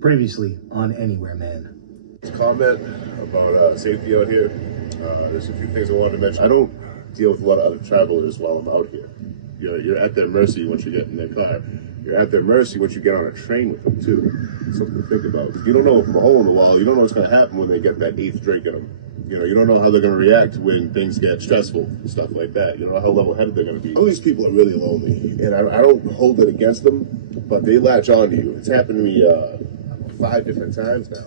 Previously on Anywhere Man. Comment about safety out here. There's a few things I wanted to mention. I don't deal with a lot of other travelers while I'm out here. You're at their mercy once you get in their car. You're at their mercy once you get on a train with them, too. Something to think about. You don't know from a hole in the wall, you don't know what's going to happen when they get that 8th drink in them. You don't know how they're going to react when things get stressful and stuff like that. You don't know how level-headed they're going to be. All these people are really lonely, and I don't hold it against them, but they latch on to you. It's happened to me 5 different times now.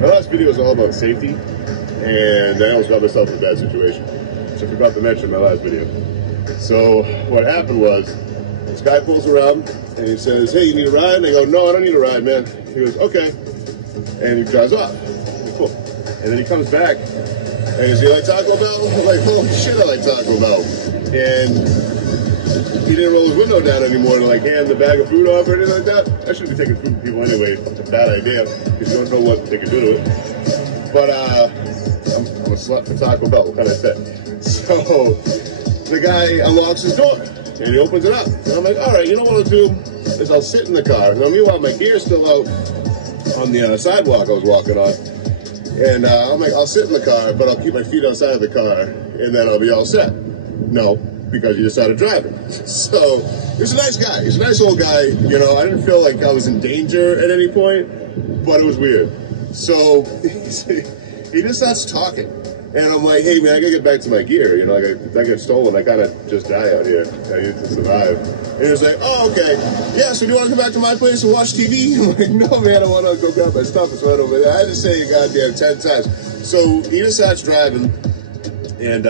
My last video was all about safety, and I almost got myself in a bad situation. So I forgot to mention my last video. So what happened was, this guy pulls around, and he says, "Hey, you need a ride?" And I go, "No, I don't need a ride, man." He goes, "Okay." And he drives off. Cool. And then he comes back, and he goes, "You like Taco Bell?" I'm like, "Holy shit, I like Taco Bell." And he didn't roll his window down anymore to like hand the bag of food off or anything like that. I shouldn't be taking food from people anyway. It's a bad idea because you don't know what they can do to it. But I'm a slut for Taco Bell. What can I say? So the guy unlocks his door and he opens it up. And I'm like, all right, you know what I'll do is I'll sit in the car. Now meanwhile, my gear's still out on the sidewalk I was walking on. And I'm like, I'll sit in the car, but I'll keep my feet outside of the car and then I'll be all set. No. Because he decided driving. So he's a nice guy. He's a nice old guy. I didn't feel like I was in danger at any point, but it was weird. So he just starts talking. And I'm like, hey man, I gotta get back to my gear. If I get stolen, I kind of just die out here. I need to survive. And he was like, oh, okay. Yeah, so do you want to come back to my place and watch TV? I'm like, no man, I want to go grab my stuff. It's right over there. I had to say it goddamn 10 times. So he just starts driving, and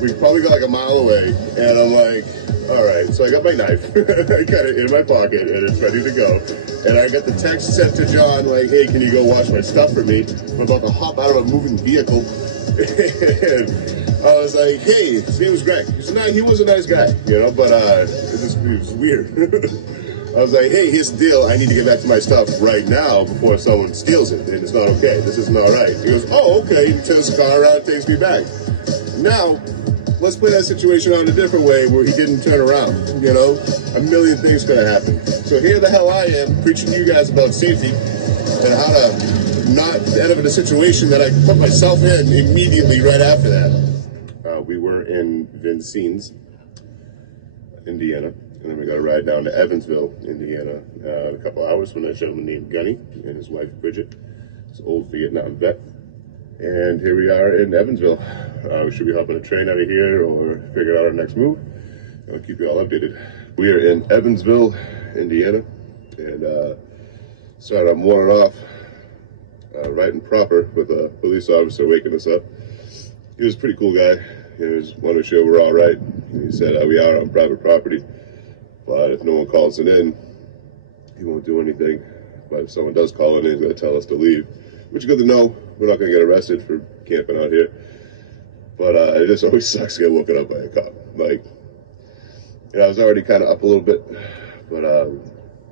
we probably got like a mile away, and I'm like, all right. So I got my knife, I got it in my pocket, and it's ready to go. And I got the text sent to John, like, hey, can you go wash my stuff for me? I'm about to hop out of a moving vehicle. And I was like, hey, his name was Greg. He was a nice guy, but it was weird. I was like, hey, here's the deal. I need to get back to my stuff right now before someone steals it, and it's not okay. This isn't all right. He goes, oh, okay. He turns the car around, takes me back. Now, let's play that situation out a different way where he didn't turn around, A million things could have happened. So here the hell I am preaching to you guys about safety and how to not end up in a situation that I put myself in immediately right after that. We were in Vincennes, Indiana, and then we got a ride down to Evansville, Indiana, in a couple hours with a gentleman named Gunny and his wife Bridget, his old Vietnam vet. And here we are in Evansville. We should be hopping a train out of here or figure out our next move. I'll keep you all updated. We are in Evansville, Indiana, and sorry, I'm warning off right and proper with a police officer waking us up. He was a pretty cool guy. He was wanted to show we're all right. And he said, we are on private property, but if no one calls it in, he won't do anything. But if someone does call it in, he's going to tell us to leave, which is good to know. We're not going to get arrested for camping out here. But it just always sucks to get woken up by a cop. I was already kind of up a little bit, but,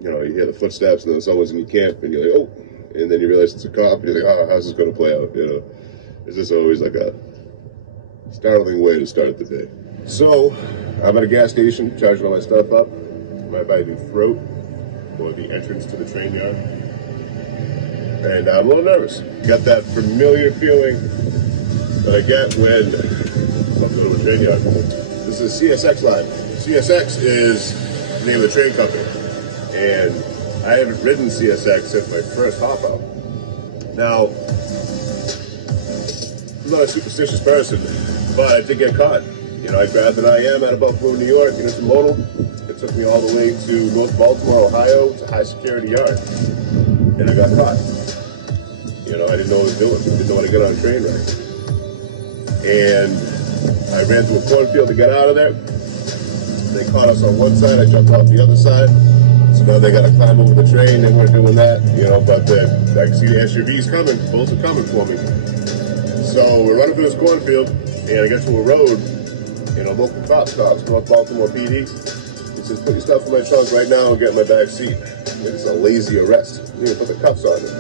you hear the footsteps and then someone's in your camp and you're like, oh, and then you realize it's a cop and you're like, oh, how's this going to play out, It's just always like a startling way to start the day. So, I'm at a gas station, charging all my stuff up. I'm at by the throat, or the entrance to the train yard. And I'm a little nervous. Got that familiar feeling that I get when I'm going to a train yard. This is CSX line. CSX is the name of the train company. And I haven't ridden CSX since my first hop out. Now, I'm not a superstitious person, but I did get caught. You know, I grabbed an IM out of Buffalo, New York, intermodal. It took me all the way to North Baltimore, Ohio. It's a high security yard. And I got caught. You know, I didn't know what I was doing. Didn't know how to get on a train right. And I ran through a cornfield to get out of there. They caught us on one side, I jumped off the other side. So now they got to climb over the train. They weren't doing that, you know, but I can see the SUVs coming. Bulls are coming for me. So we're running through this cornfield, and I get to a road, and a local cop stops, North Baltimore PD. He says, put your stuff in my trunk right now and get in my back seat. It's a lazy arrest. You put the cuffs on me.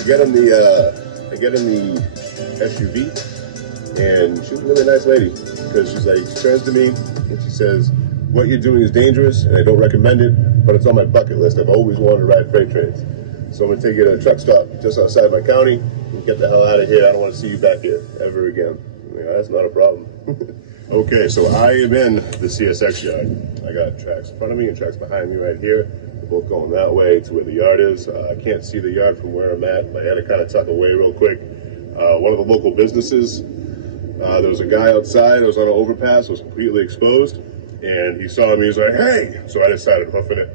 I get in the SUV, and she's a really nice lady, because she's like, she turns to me, and she says, what you're doing is dangerous, and I don't recommend it, but it's on my bucket list. I've always wanted to ride freight trains. So I'm going to take you to a truck stop just outside my county, and get the hell out of here. I don't want to see you back here ever again. You know, that's not a problem. Okay, so I am in the CSX yard. I got tracks in front of me and tracks behind me right here. They're both going that way to where the yard is. I can't see the yard from where I'm at. I had to kind of tuck away real quick. One of the local businesses, there was a guy outside. I was on an overpass. I was completely exposed. And he saw me. He was like, hey! So I decided hoofing it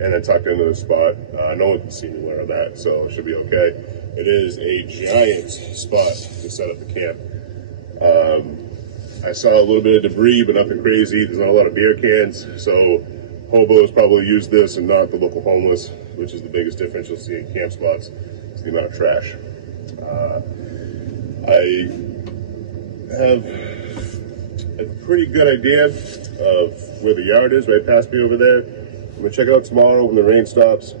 and then tucked into the spot. No one can see me where I'm at, so it should be okay. It is a giant spot to set up the camp. I saw a little bit of debris, but nothing crazy. There's not a lot of beer cans, so hobos probably use this and not the local homeless, which is the biggest difference you'll see in camp spots, is the amount of trash. I have a pretty good idea of where the yard is, right past me over there. I'm gonna check it out tomorrow when the rain stops,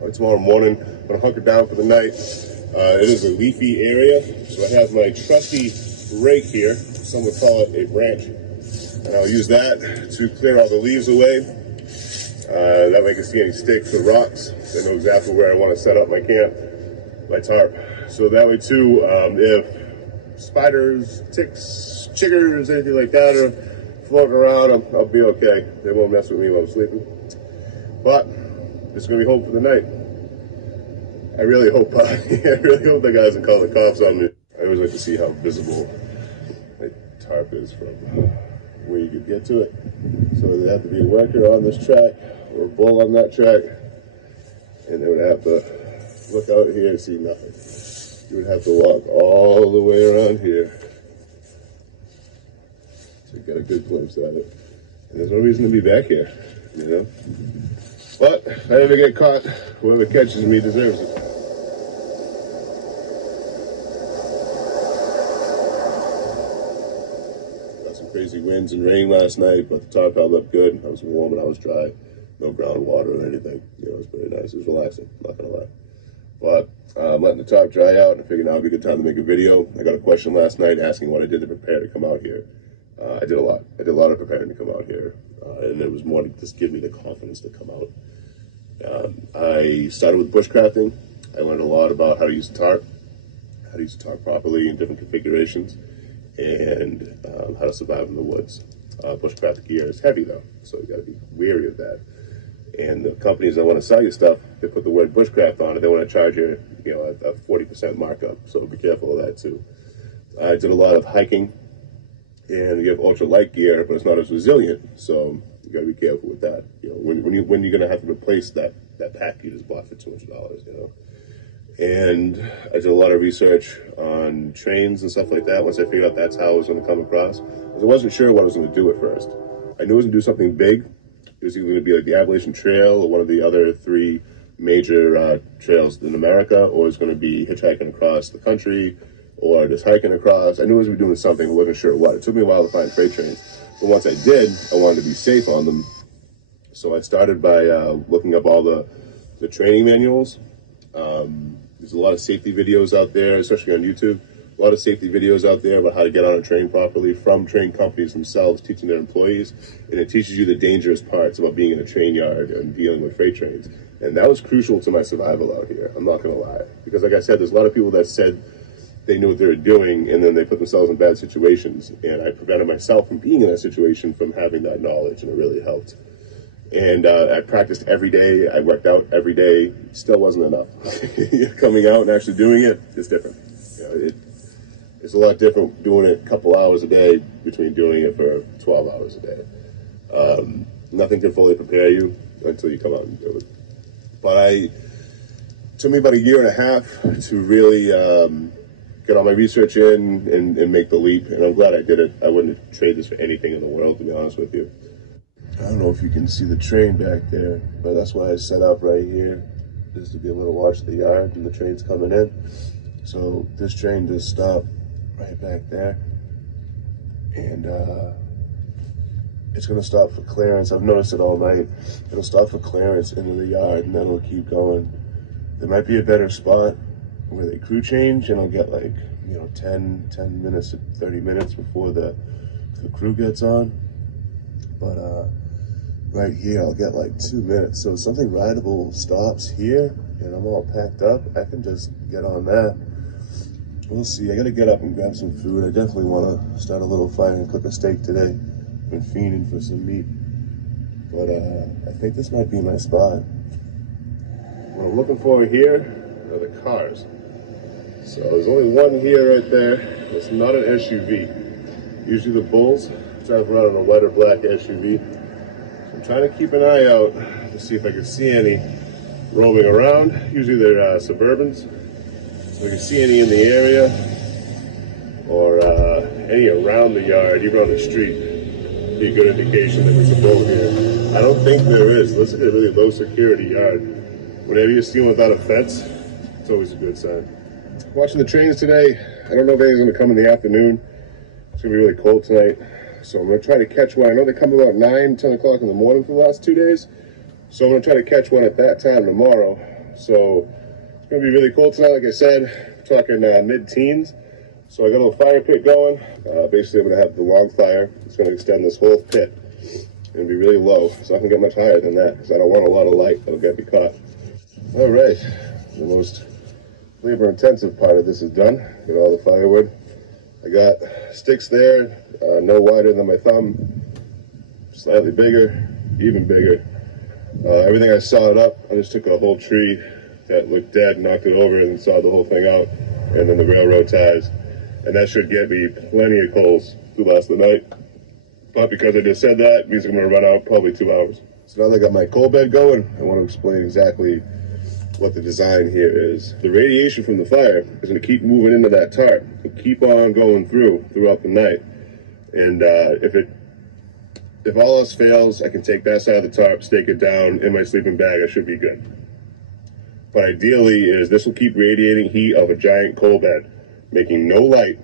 or tomorrow morning. I'm gonna hunker down for the night. It is a leafy area, so I have my trusty rake here. Some would call it a branch. And I'll use that to clear all the leaves away. That way I can see any sticks or rocks. I know exactly where I want to set up my camp, my tarp. So that way too, if spiders, ticks, chiggers, anything like that are floating around, I'll be okay. They won't mess with me while I'm sleeping. But it's gonna be home for the night. I really hope the guys can call the cops on me. I always like to see how visible my tarp is from where you could get to it. So there have to be a worker on this track or a bull on that track, and they would have to look out here and see nothing. You would have to walk all the way around here to get a good glimpse at it. And there's no reason to be back here, you know? But if I ever get caught, whoever catches me deserves it. Got some crazy winds and rain last night, but the tarp held up good. I was warm and I was dry. No groundwater or anything. You know, it was pretty nice. It was relaxing, not gonna lie. But I'm letting the tarp dry out, and I figured now would be a good time to make a video. I got a question last night asking what I did to prepare to come out here. I did a lot. I did a lot of preparing to come out here, and it was more to just give me the confidence to come out. I started with bushcrafting. I learned a lot about how to use a tarp, how to use a tarp properly in different configurations, and how to survive in the woods. Bushcraft gear is heavy though, so you got to be wary of that. And the companies that want to sell you stuff, they put the word bushcraft on it. They want to charge you, you know, a 40% markup. So be careful of that too. I did a lot of hiking, and you have ultralight gear, but it's not as resilient. So you got to be careful with that. You know, when you're going to have to replace that pack you just bought for $200, you know. And I did a lot of research on trains and stuff like that. Once I figured out that's how I was going to come across, because I wasn't sure what I was going to do at first. I knew I was going to do something big. It was either going to be like the Appalachian Trail or one of the other 3 major trails in America, or it was going to be hitchhiking across the country, or just hiking across. I knew I was going to be doing something, I wasn't sure what. It took me a while to find freight trains. But once I did, I wanted to be safe on them. So I started by looking up all the training manuals. There's a lot of safety videos out there, especially on YouTube. A lot of safety videos out there about how to get on a train properly from train companies themselves, teaching their employees. And it teaches you the dangerous parts about being in a train yard and dealing with freight trains. And that was crucial to my survival out here, I'm not gonna lie. Because like I said, there's a lot of people that said they knew what they were doing, and then they put themselves in bad situations. And I prevented myself from being in that situation from having that knowledge, and it really helped. And I practiced every day, I worked out every day, still wasn't enough. Coming out and actually doing it is different. You know, It's a lot different doing it a couple hours a day between doing it for 12 hours a day. Nothing can fully prepare you until you come out and do it. But it took me about 1.5 years to really get all my research in and make the leap, and I'm glad I did it. I wouldn't trade this for anything in the world, to be honest with you. I don't know if you can see the train back there, but that's why I set up right here, just to be able to watch the yard and the trains coming in. So this train just stopped right back there, and it's gonna stop for clearance. I've noticed it all night. It'll stop for clearance into the yard, and then it'll keep going. There might be a better spot where they crew change, and I'll get like, you know, 10 minutes to 30 minutes before the crew gets on. But right here, I'll get like 2 minutes. So if something rideable stops here and I'm all packed up, I can just get on that. We'll see. I gotta get up and grab some food. I definitely want to start a little fire and cook a steak today. Been fiending for some meat. But I think this might be my spot. What I'm looking for here are the cars. So there's only one here right there. It's not an SUV. Usually the Bulls drive around in a white or black SUV. So I'm trying to keep an eye out to see if I can see any roaming around. Usually they're Suburbans. So if I can see any in the area or any around the yard, even on the street, be a good indication that there's a Bull here. I don't think there is. Looks like a really low security yard. Whenever you see one without a fence, it's always a good sign. Watching the trains today, I don't know if anything's going to come in the afternoon. It's going to be really cold tonight. So I'm going to try to catch one. I know they come about 9, 10 o'clock in the morning for the last 2 days. So I'm going to try to catch one at that time tomorrow. So it's going to be really cold tonight, like I said. We're talking mid-teens. So I got a little fire pit going. Basically, I'm going to have the long fire. It's going to extend this whole pit and be really low. So I can get much higher than that because I don't want a lot of light that'll get me caught. All right. The most labor-intensive part of this is done. Got all the firewood. I got sticks there, no wider than my thumb, slightly bigger, even bigger. Everything I sawed up, I just took a whole tree that looked dead, knocked it over, and sawed the whole thing out, and then the railroad ties. And that should get me plenty of coals to last the night. But because I just said that, it means I'm going to run out probably 2 hours. So now that I got my coal bed going, I want to explain exactly what the design here is. The radiation from the fire is going to keep moving into that tarp and keep on going throughout the night. And if all else fails, I can take that side of the tarp, stake it down in my sleeping bag. I should be good. But ideally is this will keep radiating heat off a giant coal bed, making no light,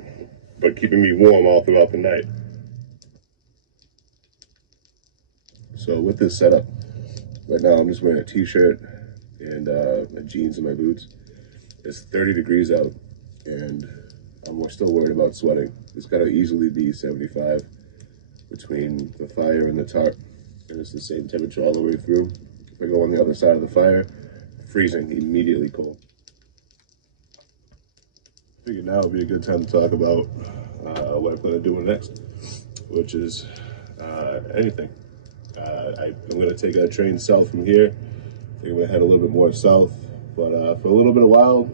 but keeping me warm all throughout the night. So with this setup, right now I'm just wearing a t-shirt and my jeans and my boots. It's 30 degrees out, and I'm still worried about sweating. It's got to easily be 75 between the fire and the tarp, and it's the same temperature all the way through. If I go on the other side of the fire, freezing, immediately cold. I figured now would be a good time to talk about what I'm going to do next, which is anything. I'm going to take a train south from here. I think I'm going to head a little bit more south, but for a little bit of while,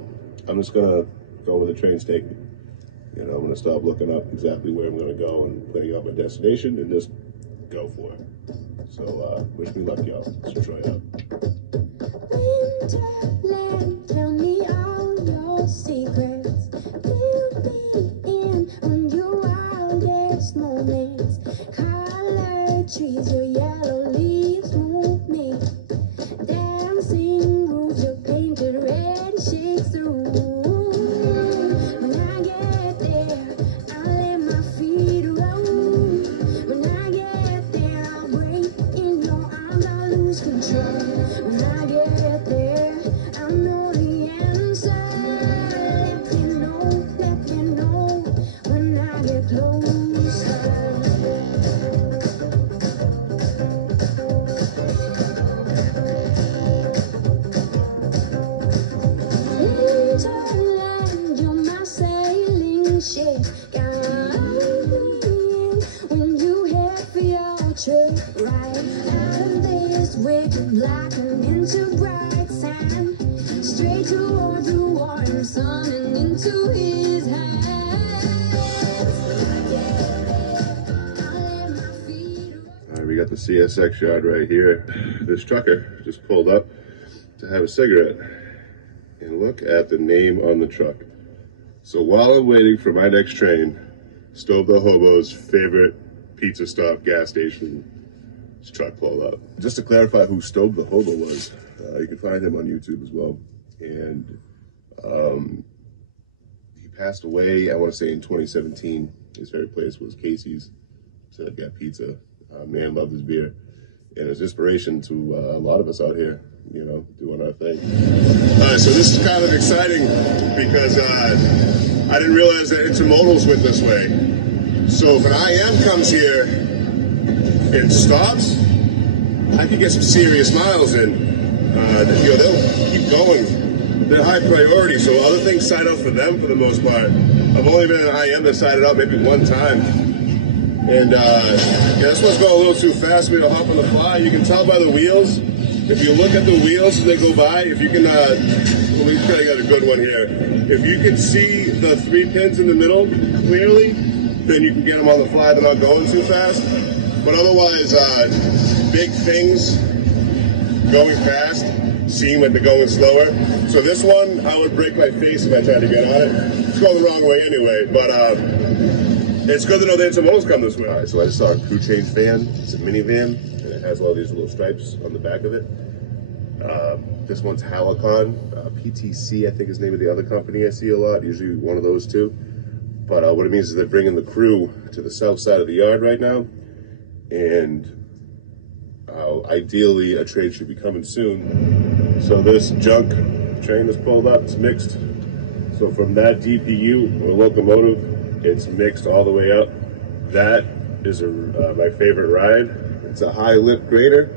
I'm just going to go where the trains take me. You know, I'm going to stop looking up exactly where I'm going to go and planning out my destination and just go for it. So, wish me luck, y'all. Let's try it out. Winterland, tell me all your secrets. Fill me in on your wildest moments. Colored trees, your yellow leaves move me. Dancing roofs, your painted red shakes the room. When I get there, I'll let my feet roll. When I get there, I'll break in your arms, I'll lose control. When I get there, I'll know the answer. Let me know when I get closer. waking black and into bright sand, straight towards the warm sun and into his hands. All right, we got the CSX yard right here. This trucker just pulled up to have a cigarette. And look at the name on the truck. So while I'm waiting for my next train, Stove the Hobo's favorite pizza stop gas station, his truck pulled up. Just to clarify who Stove the Hobo was, you can find him on YouTube as well. And he passed away, I want to say in 2017. His favorite place was Casey's. So I got pizza. Man loved his beer. And it's inspiration to a lot of us out here, you know, doing our thing. So this is kind of exciting because I didn't realize that intermodals went this way. So if an IM comes here and stops, I could get some serious miles in. You know, they'll keep going. They're high priority, so other things side out for them for the most part. I've only been an IM that sided out maybe one time. And yeah, this one's going a little too fast for me to hop on the fly. You can tell by the wheels. If you look at the wheels as they go by, if you can, we've got a good one here. If you can see the 3 pins in the middle clearly, then you can get them on the fly. They're not going too fast. But otherwise, big things going fast seem like they're going slower. So this one, I would break my face if I tried to get on it. It's going the wrong way anyway, but it's good to know that intermodals come this way. All right, so I just saw a crew change van. It's a minivan, and it has all these little stripes on the back of it. This one's Halicon, PTC, I think is the name of the other company I see a lot, usually one of those two. But what it means is they're bringing the crew to the south side of the yard right now, and ideally a train should be coming soon. So this junk train is pulled up, it's mixed. So from that DPU, or locomotive, it's mixed all the way up. That is my favorite ride. It's a high lip grader.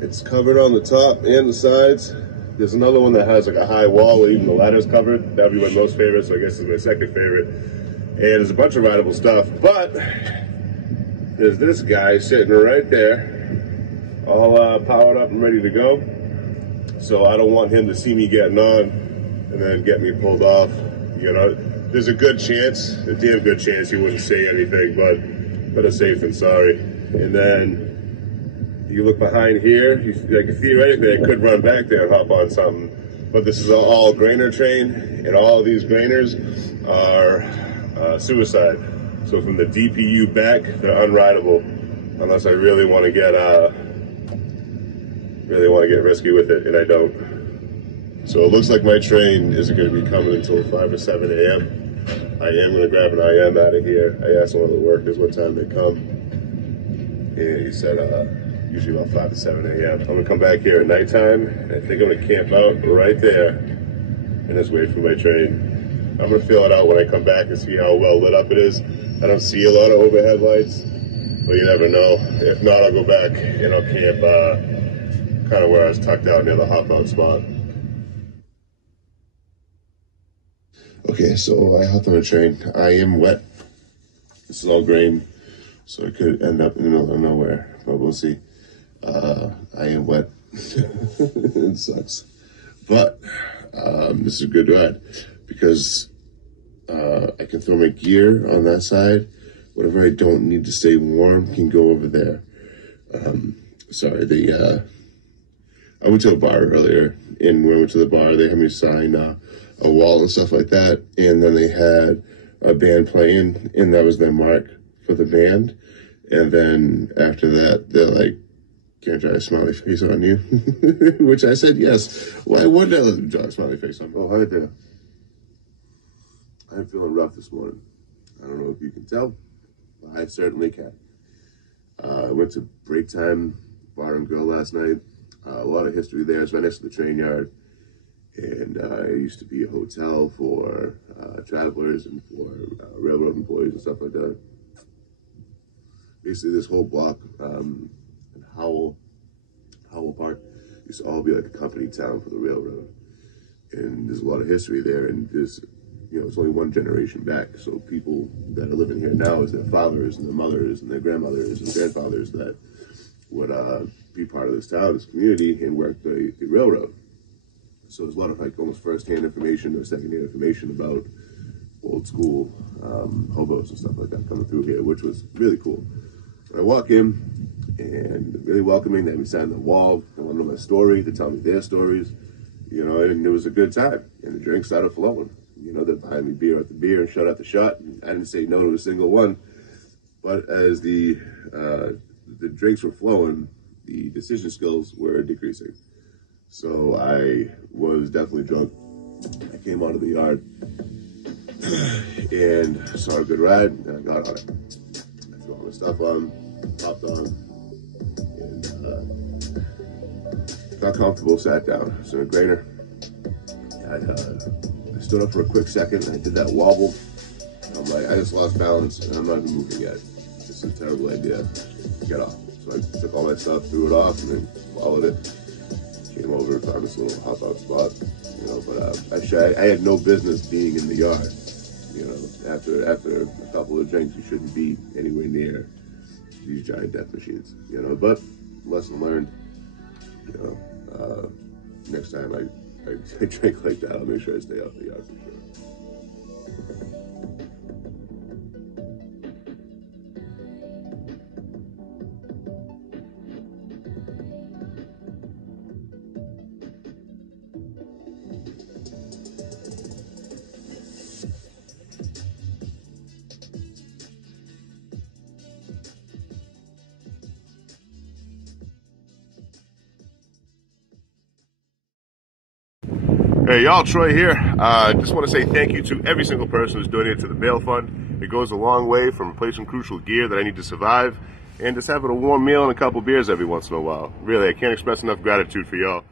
It's covered on the top and the sides. There's another one that has like a high wall where even the ladder's covered. That'd be my most favorite, so I guess it's my second favorite. And there's a bunch of rideable stuff, but there's this guy sitting right there, all powered up and ready to go. So I don't want him to see me getting on and then get me pulled off. You know, there's a good chance, a damn good chance he wouldn't say anything, but better safe than sorry. And then you look behind here, like theoretically I could run back there and hop on something, but this is an all grainer train, and all of these grainers are suicide. So from the DPU back, they're unrideable unless I really want to get risky with it, and I don't. So it looks like my train isn't going to be coming until 5 or 7 a.m. I am going to grab an IM out of here. I asked one of the workers what time they come, and he said usually about 5 to 7 a.m. I'm going to come back here at nighttime, and I think I'm going to camp out right there and just wait for my train. I'm going to fill it out when I come back and see how well lit up it is. I don't see a lot of overhead lights, but you never know. If not, I'll go back and I'll camp kind of where I was tucked out near the hop out spot. Okay, so I hopped on a train. I am wet. This is all grain, so I could end up in the middle of nowhere, but we'll see. I am wet. It sucks. But this is a good ride because I can throw my gear on that side. Whatever I don't need to stay warm can go over there. I went to a bar earlier, and when I went to the bar, they had me sign a wall and stuff like that, and then they had a band playing, and that was their mark for the band. And then after that, they're like, "Can I draw a smiley face on you?" Which I said yes. Why wouldn't I let them draw a smiley face on me? Oh, hi there. I'm feeling rough this morning. I don't know if you can tell, but I certainly can. I went to break time bar and grill last night. A lot of history there. It's right next to the train yard. And it used to be a hotel for travelers and for railroad employees and stuff like that. Basically, this whole block in Howell Park used to all be like a company town for the railroad. And there's a lot of history there, and there's, you know, it's only one generation back. So people that are living here now is their fathers and their mothers and their grandmothers and grandfathers that would be part of this town, this community, and work the railroad. So there's a lot of like almost first-hand information or second-hand information about old school hobos and stuff like that coming through here, which was really cool. I walk in, and really welcoming. They had me sat on the wall. They wanted to know my story, to tell me their stories, you know, and it was a good time. And the drinks started flowing. You know, they're buying me beer after beer and shot after shot. And I didn't say no to a single one. But as the drinks were flowing, the decision skills were decreasing. So I was definitely drunk. I came out of the yard and saw a good ride, and I got on it. I threw all my stuff on, hopped on, and got comfortable, sat down. So a grainer. I stood up for a quick second, and I did that wobble. I'm like, I just lost balance, and I'm not even moving yet. This is a terrible idea. Get off. So I took all my stuff, threw it off, and then swallowed it. Came over, found this little hot dog spot, you know. But I had no business being in the yard. You know, after a couple of drinks, you shouldn't be anywhere near these giant death machines. You know, but lesson learned. You know, next time I drink like that, I'll make sure I stay out the yard for sure. Hey y'all, Troy here. Just want to say thank you to every single person who's donated to the bail fund. It goes a long way from replacing crucial gear that I need to survive and just having a warm meal and a couple beers every once in a while. Really, I can't express enough gratitude for y'all.